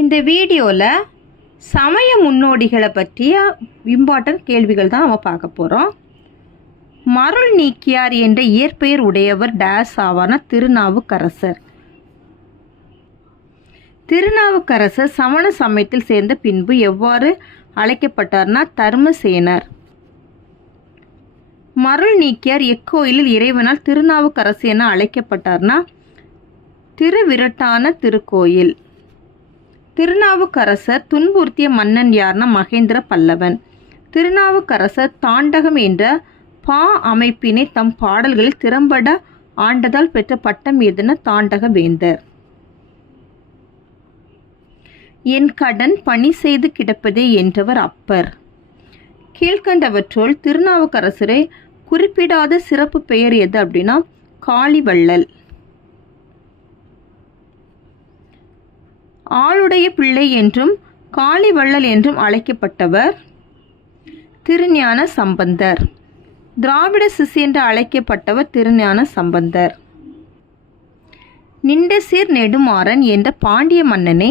இந்த வீடியோவில் சமய முன்னோடிகளை பற்றிய இம்பார்ட்டன்ட் கேள்விகள் தான் நம்ம பார்க்க போகிறோம். மருள் நீக்கியார் என்ற இயற்பெயர் உடையவர் டேஸ் ஆவார்னா திருநாவுக்கரசர். திருநாவுக்கரசர் சமண சமயத்தில் சேர்ந்த பின்பு எவ்வாறு அழைக்கப்பட்டார்னா தர்மசேனர். மருள் நீக்கியார் எக்கோயிலில் இறைவனால் திருநாவுக்கரசு என அழைக்கப்பட்டார்னா திருவிரட்டான திருக்கோயில். திருநாவுக்கரசர் துன்புறுத்திய மன்னன் யார்னா மகேந்திர பல்லவன். திருநாவுக்கரசர் தாண்டகம் என்ற பா அமைப்பினை தம் பாடல்களில் திறம்பட ஆண்டதால் பெற்ற பட்டம் எதுன தாண்டக வேந்தர். என் கடன் பணி செய்து கிடப்பதே என்றவர் அப்பர். கீழ்கண்டவற்றுள் திருநாவுக்கரசரை குறிப்பிடாத சிறப்பு பெயர் எது அப்படின்னா காளிவள்ளல். ஆளுடைய பிள்ளை என்றும் காளிவள்ளல் என்றும் அழைக்கப்பட்டவர் திருஞான சம்பந்தர். திராவிட சிசு என்று அழைக்கப்பட்டவர் திருஞான சம்பந்தர். நிண்டசீர் நெடுமாறன் என்ற பாண்டிய மன்னனை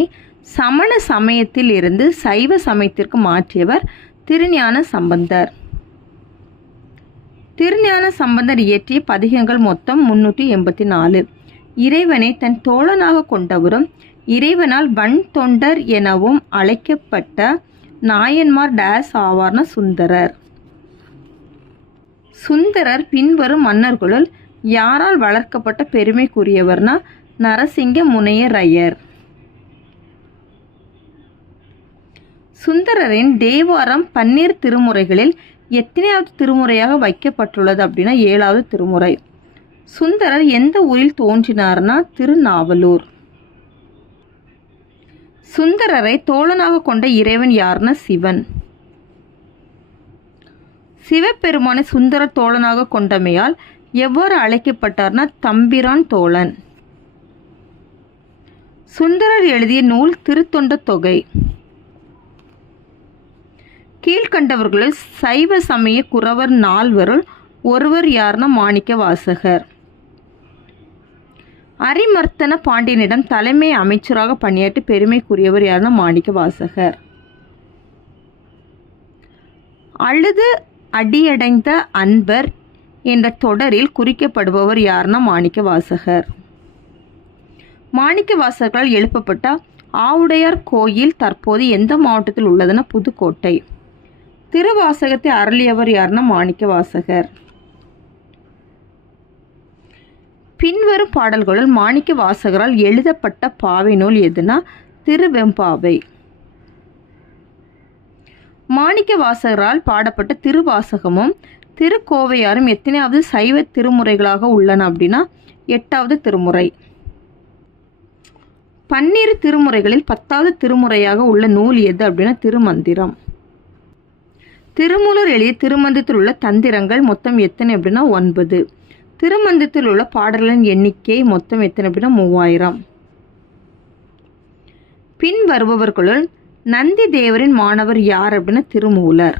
சமண சமயத்தில் இருந்து சைவ சமயத்திற்கு மாற்றியவர் திருஞான சம்பந்தர். திருஞான சம்பந்தர் இயற்றிய பதிகங்கள் மொத்தம் 384. இறைவனை தன் தோழனாக கொண்டவரும் இறைவனால் வன் தொண்டர் எனவும் அழைக்கப்பட்ட நாயன்மார் டேஸ் ஆவார்ன சுந்தரர். சுந்தரர் பின்வரும் மன்னர்களுள் யாரால் வளர்க்கப்பட்ட பெருமைக்குரியவர்னா நரசிங்க முனையரையர். சுந்தரரின் தேவாரம் 12 திருமுறைகளில் எத்தனையாவது திருமுறையாக வைக்கப்பட்டுள்ளது அப்படின்னா 7வது திருமுறை. சுந்தரர் எந்த ஊரில் தோன்றினார்னா திருநாவலூர். சுந்தரரை தோழனாக கொண்ட இறைவன் யார்னா சிவன். சிவபெருமானை சுந்தரர் தோழனாக கொண்டமையால் எவ்வாறு அழைக்கப்பட்டார்னா தம்பிரான் தோழன். சுந்தரர் எழுதிய நூல் திருத்தொண்ட தொகை. கீழ்கண்டவர்களில் சைவ சமய குறவர் 4 ஒருவர் யார்னா மாணிக்க வாசகர். அரிமர்த்தன பாண்டியனிடம் தலைமை அமைச்சராக பணியாற்றி பெருமைக்குரியவர் யார்னா மாணிக்க வாசகர். அழுது அடியடைந்த அன்பர் என்ற தொடரில் குறிக்கப்படுபவர் யார்னா மாணிக்க வாசகர். மாணிக்க வாசகரால் எழுப்பப்பட்ட ஆவுடையார் கோயில் தற்போது எந்த மாவட்டத்தில் உள்ளதுன்னா புதுக்கோட்டை. திருவாசகத்தை அருளியவர் யார்னா மாணிக்க வாசகர். பின்வரும் பாடல்களுள் மாணிக்க வாசகரால் எழுதப்பட்ட பாவை நூல் எதுனா திருவெம்பாவை. மாணிக்க வாசகரால் பாடப்பட்ட திருவாசகமும் திருக்கோவையாரும் எத்தனையாவது சைவ திருமுறைகளாக உள்ளன அப்படின்னா 8வது திருமுறை. 12 திருமுறைகளில் 10வது திருமுறையாக உள்ள நூல் எது அப்படின்னா திருமந்திரம். திருமூலர் எழுதிய திருமந்திரத்தில் உள்ள தந்திரங்கள் மொத்தம் எத்தனை அப்படின்னா 9. திருமந்திரத்தில் உள்ள பாடல்களின் எண்ணிக்கை மொத்தம் எத்தனை அப்படின்னா 3000. பின் வருபவர்களுள் நந்தி தேவரின் மாணவர் யார் அப்படின்னா திருமூலர்.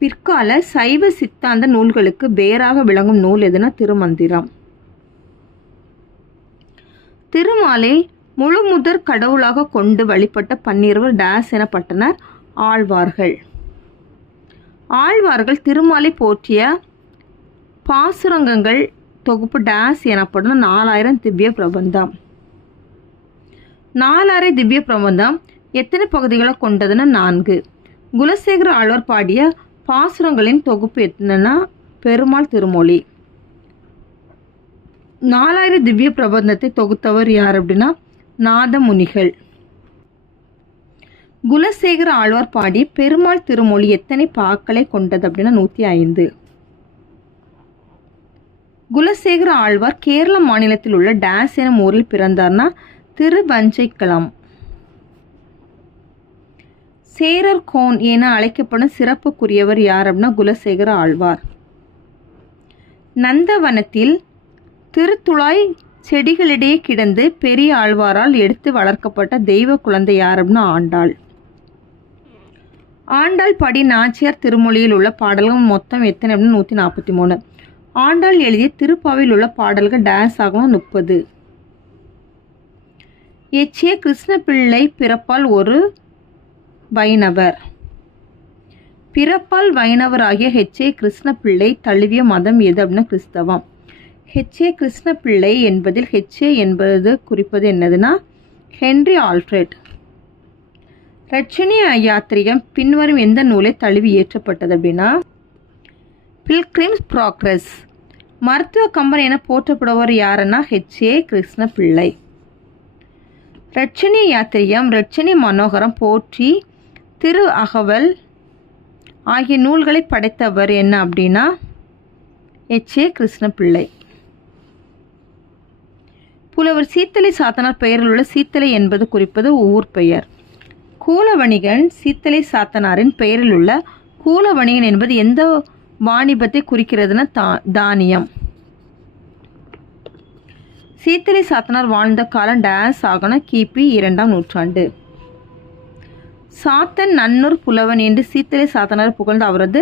பிற்கால சைவ சித்தாந்த நூல்களுக்கு வேறாக விளங்கும் நூல் எதுனா திருமந்திரம். திருமாலை முழுமுதற் கடவுளாக கொண்டு வழிபட்ட 12 டேஸ் எனப்பட்டனர் ஆழ்வார்கள். ஆழ்வார்கள் திருமாலை போற்றிய பாசுரங்கள் தொகுப்பு டேஸ் எனப்படும் 4000 திவ்ய பிரபந்தம். 4000 திவ்ய பிரபந்தம் எத்தனை பகுதிகளை கொண்டதுன்னா 4. குலசேகர ஆழ்வார் பாடிய பாசுரங்களின் தொகுப்பு எத்தனைன்னா பெருமாள் திருமொழி. 4000 திவ்ய பிரபந்தத்தை தொகுத்தவர் யார் அப்படின்னா நாதமுனிகள். குலசேகர ஆழ்வார் பாடிய பெருமாள் திருமொழி எத்தனை பாக்களை கொண்டது அப்படின்னா 105. குலசேகர ஆழ்வார் கேரள மாநிலத்தில் உள்ள டேஸ் எனும் ஊரில் பிறந்தார்னா திருவஞ்சைக்களம். சேரர் கோன் என அழைக்கப்படும் சிறப்புக்குரியவர் யார் அப்படின்னா குலசேகர ஆழ்வார். நந்தவனத்தில் திருத்துழாய் செடிகளிடையே கிடந்து பெரிய ஆழ்வாரால் எடுத்து வளர்க்கப்பட்ட தெய்வ குழந்தை யார் அப்படின்னா ஆண்டாள். ஆண்டாள் படி நாச்சியார் திருமொழியில் உள்ள பாடல்கள் மொத்தம் எத்தனை அப்படின்னா 143. ஆண்டாள் எழுதிய திருப்பாவில் உள்ள பாடல்கள் டேஸ் ஆகும் 30. எச்.ஏ. கிருஷ்ணபிள்ளை பிறப்பால் ஒரு வைணவர். பிறப்பால் வைணவராகிய ஹெச்.ஏ. கிருஷ்ணபிள்ளை தழுவிய மதம் எது அப்படின்னா கிறிஸ்தவம். ஹெச்.ஏ. கிருஷ்ணபிள்ளை என்பதில் ஹெச்.ஏ. என்பது குறிப்பது என்னதுன்னா ஹென்றி ஆல்ஃப்ரெட். இரட்சணிய யாத்திரிகம் பின்வரும் எந்த நூலை தழுவி இயற்றப்பட்டது அப்படின்னா பில்கிரிம்ஸ் ப்ராக்ரஸ். மருத்துவ கம்பன் என போற்றப்படுவர் யாருன்னா ஹெச்.ஏ. கிருஷ்ணபிள்ளை. இரட்சணிய யாத்திரிகம், இரட்சணி மனோகரம், போற்றி, திரு அகவல் ஆகிய நூல்களை படைத்தவர் என்ன அப்படின்னா ஹெச்.ஏ. கிருஷ்ணபிள்ளை. புலவர் சீத்தலை சாத்தனார் பெயரில் உள்ள சீத்தலை என்பது குறிப்பது ஊர் பெயர். கூலவணிகன் சீத்தலை சாத்தனாரின் பெயரில் உள்ள கூலவணிகன் என்பது எந்த வாணிபத்தை குறிக்கிறதுனா தானியம். சீத்தலை சாத்தனார் வாழ்ந்த காலம் டேஸ் ஆகன கிபி 2ஆம் நூற்றாண்டு. சாத்தன் நன்னூர் புலவன் என்று சீத்தலை சாத்தனார் புகழ்ந்த அவரது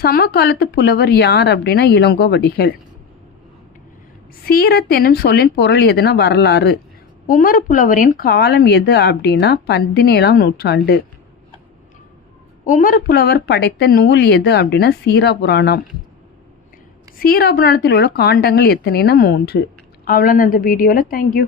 சமகாலத்து புலவர் யார் அப்படின்னா இளங்கோவடிகள். சீரத் எனும் சொல்லின் பொருள் எதுனா வரலாறு. உமறு புலவரின் காலம் எது அப்படின்னா 17ஆம் நூற்றாண்டு. உமறு புலவர் படைத்த நூல் எது அப்படின்னா சீராபுராணம். சீராபுராணத்தில் உள்ள காண்டங்கள் எத்தனைனா 3. அவ்வளோதான் இந்த வீடியோவில். தேங்க்யூ.